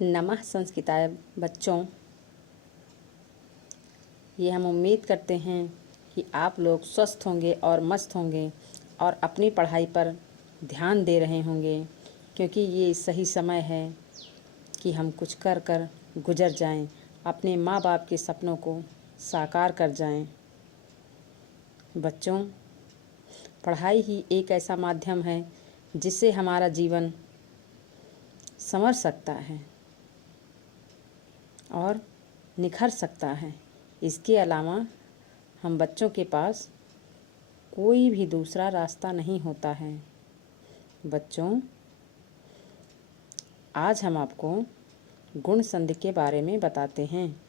नमः संस्कृताय बच्चों, ये हम उम्मीद करते हैं कि आप लोग स्वस्थ होंगे और मस्त होंगे और अपनी पढ़ाई पर ध्यान दे रहे होंगे, क्योंकि ये सही समय है कि हम कुछ कर कर गुजर जाएं, अपने माँ बाप के सपनों को साकार कर जाएं। बच्चों, पढ़ाई ही एक ऐसा माध्यम है जिससे हमारा जीवन संवर सकता है और निखर सकता है। इसके अलावा हम बच्चों के पास कोई भी दूसरा रास्ता नहीं होता है। बच्चों, आज हम आपको गुण संधि के बारे में बताते हैं।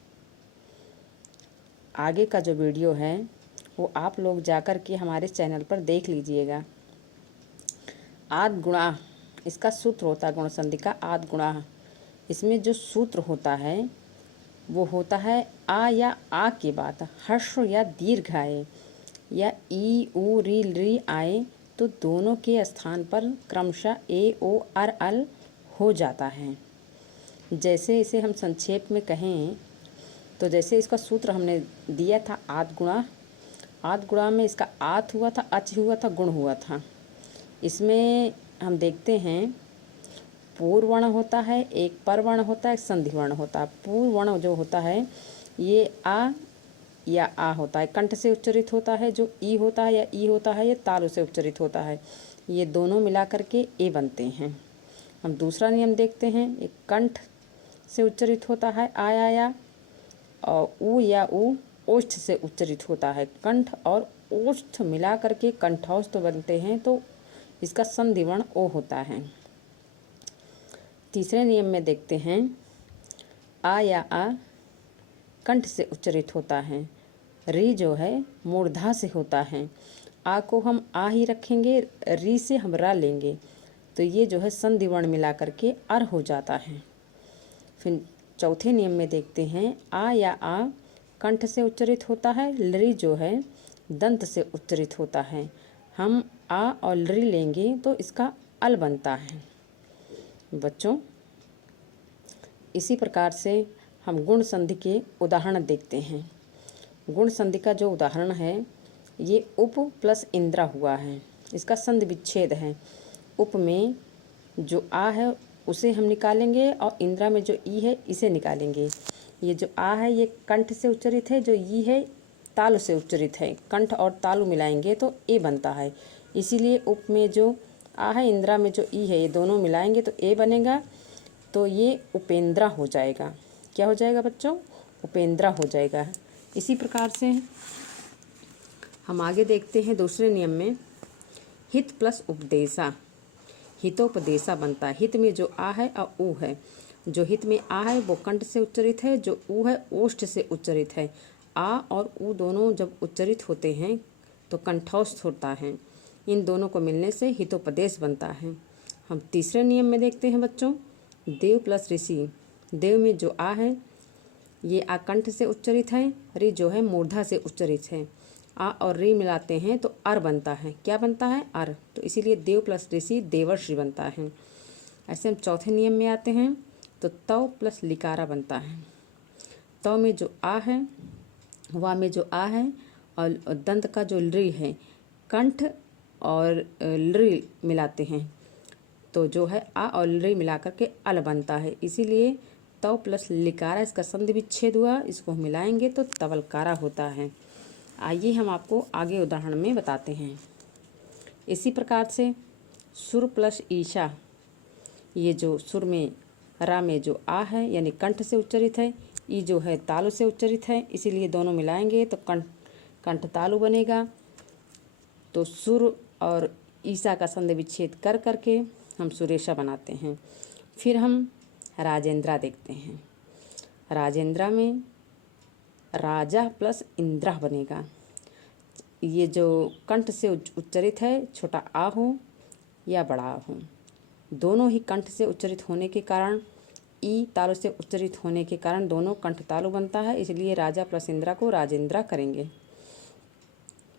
आगे का जो वीडियो है वो आप लोग जाकर के हमारे चैनल पर देख लीजिएगा। आद गुणा, इसका सूत्र होता है गुण संधि का आद गुणा। इसमें जो सूत्र होता है वो होता है आ या आ के बाद हर्ष या दीर्घ आए या ई उ री री आए तो दोनों के स्थान पर क्रमशः ए ओ अर अल हो जाता है। जैसे इसे हम संक्षेप में कहें तो जैसे इसका सूत्र हमने दिया था आद गुणा में इसका आत हुआ था, अच हुआ था, गुण हुआ था। इसमें हम देखते हैं पूर्व वर्ण होता है, एक पर वर्ण होता है, एक संधि वर्ण होता है। पूर्व वर्ण जो होता है ये आ या आ होता है, कंठ से उच्चरित होता है। जो ई होता है या ई होता है ये तालु से उच्चरित होता है। ये दोनों मिला करके ए बनते हैं। हम दूसरा नियम देखते हैं, एक कंठ से उच्चरित होता है आया या, और ऊ या ऊ ओष्ठ से उच्चरित होता है। कंठ और ओष्ठ मिला करके कंठौष्ठ बनते हैं, तो इसका संधि वर्ण ओ होता है। तीसरे नियम में देखते हैं आ या आ कंठ से उच्चरित होता है। री जो है मूर्धा से होता है। आ को हम आ ही रखेंगे, री से हम रा लेंगे, तो ये जो है संधि वर्ण मिला करके अर हो जाता है। फिर चौथे नियम में देखते हैं आ या आ कंठ से उच्चरित होता है। लरी जो है दंत से उच्चरित होता है। हम आ और लरी लेंगे तो इसका अल बनता है। बच्चों, इसी प्रकार से हम गुण संधि के उदाहरण देखते हैं। गुण संधि का जो उदाहरण है ये उप प्लस इंद्रा हुआ है। इसका संधि विच्छेद है। उप में जो आ है उसे हम निकालेंगे और इंद्रा में जो ई है इसे निकालेंगे। ये जो आ है ये कंठ से उच्चरित है, जो ई है तालु से उच्चरित है। कंठ और तालु मिलाएंगे तो ए बनता है। इसीलिए उप में जो आ है, इंद्रा में जो ई है, ये दोनों मिलाएंगे तो ए बनेगा, तो ये उपेंद्रा हो जाएगा। क्या हो जाएगा बच्चों? उपेंद्रा हो जाएगा। इसी प्रकार से हम आगे देखते हैं दूसरे नियम में हित प्लस उपदेशा, हितोपदेशा बनता है। हित में जो आ है और ऊ है, जो हित में आ है वो कंठ से उच्चरित है, जो ऊ है ओष्ठ से उच्चरित है। आ और ऊ दोनों जब उच्चरित होते हैं तो कंठस्थ होता है। इन दोनों को मिलने से हितोपदेश बनता है। हम तीसरे नियम में देखते हैं बच्चों देव प्लस ऋषि। देव में जो आ है ये आ कंठ से उच्चरित है, रि जो है मूर्धा से उच्चरित है। आ और रि मिलाते हैं तो अर बनता है। क्या बनता है? अर। तो इसीलिए देव प्लस ऋषि देवर्षि बनता है। ऐसे हम चौथे नियम में आते हैं तो तव प्लस लिकारा बनता है। तव में जो आ है, वा में जो आ है और दंत का जो लृ है, कंठ और लृ मिलाते हैं तो जो है आ और लृ मिलाकर के अल बनता है। इसीलिए तव प्लस लिकारा, इसका संधि विच्छेद हुआ, इसको मिलाएंगे तो तवलकारा होता है। आइए हम आपको आगे उदाहरण में बताते हैं। इसी प्रकार से सुर प्लस ईशा, ये जो सुर में रा में जो आ है यानी कंठ से उच्चरित है, ई जो है तालु से उच्चरित है, इसीलिए दोनों मिलाएंगे तो कंठ तालु बनेगा। तो सुर और ईशा का संधि विच्छेद कर करके हम सुरेशा बनाते हैं। फिर हम राजेंद्रा देखते हैं। राजेंद्रा में राजा प्लस इंद्रा बनेगा। ये जो कंठ से उच्चरित है, छोटा आ हो या बड़ा आ हो, दोनों ही कंठ से उच्चरित होने के कारण, ई तालु से उच्चरित होने के कारण दोनों कंठ तालु बनता है। इसलिए राजा प्लस इंद्रा को राजेंद्रा करेंगे।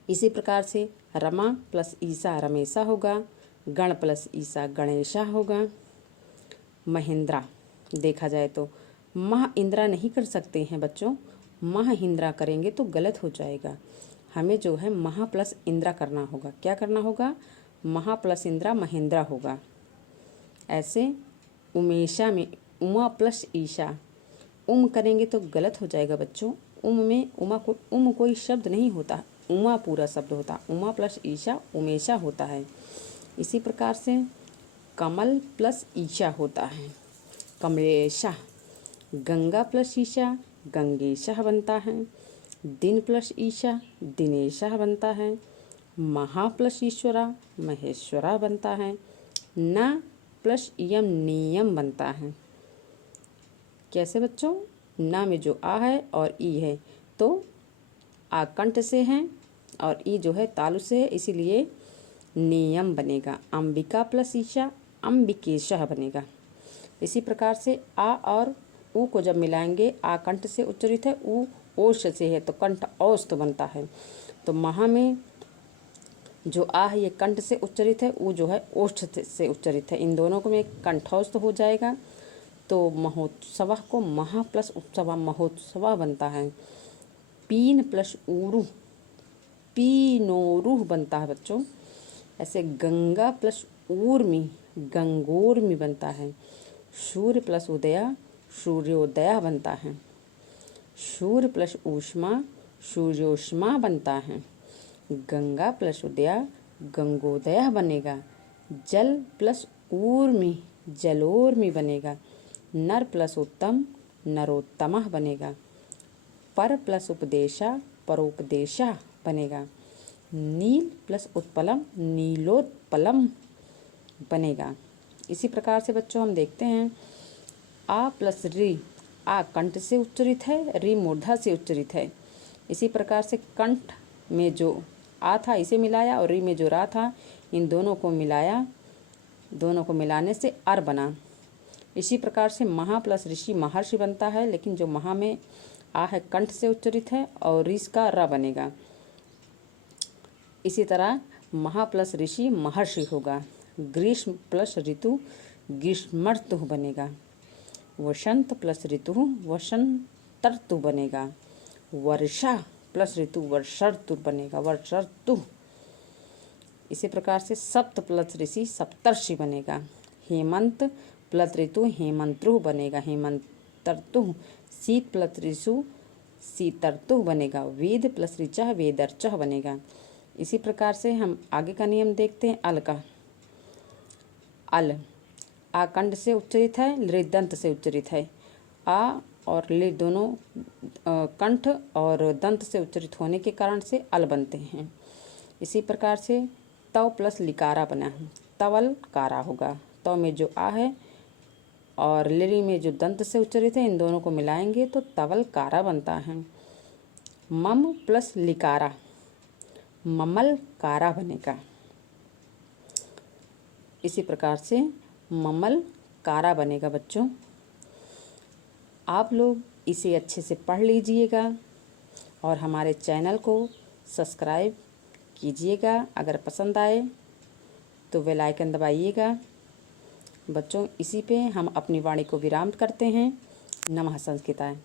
इसी प्रकार से रमा प्लस ईसा रमेशा होगा, गण प्लस ईसा गणेशा होगा। महेंद्रा, देखा जाए तो। मह-इंद्रा नहीं कर सकते हैं बच्चों, मह-इंद्रा करेंगे तो गलत हो जाएगा। हमें जो है महा प्लस इंद्रा करना होगा। क्या करना होगा? महा प्लस इंद्रा महेंद्रा होगा। ऐसे उमेशा में उमा प्लस ईशा, करेंगे तो गलत हो जाएगा बच्चों। में उमा कोई शब्द नहीं होता, उमा पूरा शब्द होता। उमा प्लस ईशा उमेशा होता है। इसी प्रकार से कमल प्लस ईशा होता है कमलेशा। गंगा प्लस ईशा गंगेशा बनता है। दिन प्लस ईशा दिनेशा बनता है। महा प्लस ईश्वरा महेश्वरा बनता है। न प्लस यम नियम बनता है। कैसे बच्चों? ना में जो आ है और ई है तो आ कंठ से है और ई जो है तालु से है, इसीलिए नियम बनेगा। अंबिका प्लस ईशा अंबिकेशः बनेगा। इसी प्रकार से आ और ऊ को जब मिलाएंगे, आ कंठ से उच्चरित है, ऊ ओष्ठ से है तो कंठ औस्त बनता है। तो महा में जो आ है ये कंठ से उच्चरित है, ऊ जो है ओष्ठ से उच्चरित है। इन दोनों को में कंठौस्त हो जाएगा तो महोत्सव को महा प्लस उत्सव महोत्सव बनता है। पीन प्लस ऊरू पीनोरूह बनता है बच्चों। ऐसे गंगा प्लस ऊर्मी गंगोर्मी बनता है। सूर्य प्लस उदया सूर्योदया बनता है। सूर्य प्लस ऊष्मा सूर्योष्मा बनता है। गंगा प्लस उदया गंगोदया बनेगा। जल प्लस ऊर्मी जलोर्मी बनेगा। नर प्लस उत्तम नरोत्तमः बनेगा। पर प्लस उपदेशा परोपदेशा बनेगा। नील प्लस उत्पलम नीलोत्पलम बनेगा। इसी प्रकार से बच्चों हम देखते हैं आ प्लस री, आ कंठ से उच्चरित है, री मूर्धा से उच्चरित है। इसी प्रकार से कंठ में जो आ था इसे मिलाया और री में जो रा था, इन दोनों को मिलाया, दोनों को मिलाने से अर बना। इसी प्रकार से महा प्लस ऋषि महर्षि बनता है, लेकिन जो महा में आ है कंठ से उच्चरित है और ऋष का र बनेगा। इसी तरह महा प्लस ऋषि महर्षि होगा। ग्रीष्म प्लस ऋतु ग्रीष्मर्तु बनेगा। वसंत प्लस ऋतु वसंतर्तु बनेगा। वर्षा प्लस ऋतु वर्षर्तु बनेगा वर्षर्तु। इसी प्रकार से सप्त प्लस ऋषि सप्तर्षि बनेगा। हेमंत प्लस ऋतु हेमंत्रु बनेगा हेमंतर्तु। शीत प्लस ऋतु शीतर्तु बनेगा। वेद प्लस ऋचा वेदर्चः बनेगा। इसी प्रकार से हम आगे का नियम देखते हैं। अल का अल आ कंठ से उच्चरित है, लृ दंत से उच्चरित है। आ और लृ दोनों कंठ और दंत से उच्चरित होने के कारण से अल बनते हैं। इसी प्रकार से तव प्लस लिकारा बना, तवल कारा होगा। तव में जो आ है और लिरी में जो दंत से उच्चरित है, इन दोनों को मिलाएंगे तो तवल कारा बनता है। मम प्लस लिकारा ममल कारा बनेगा। इसी प्रकार से ममल कारा बनेगा बच्चों। आप लोग इसे अच्छे से पढ़ लीजिएगा और हमारे चैनल को सब्सक्राइब कीजिएगा। अगर पसंद आए तो बेल आइकन दबाइएगा। बच्चों इसी पे हम अपनी वाणी को विराम करते हैं। नमः संस्कृताय।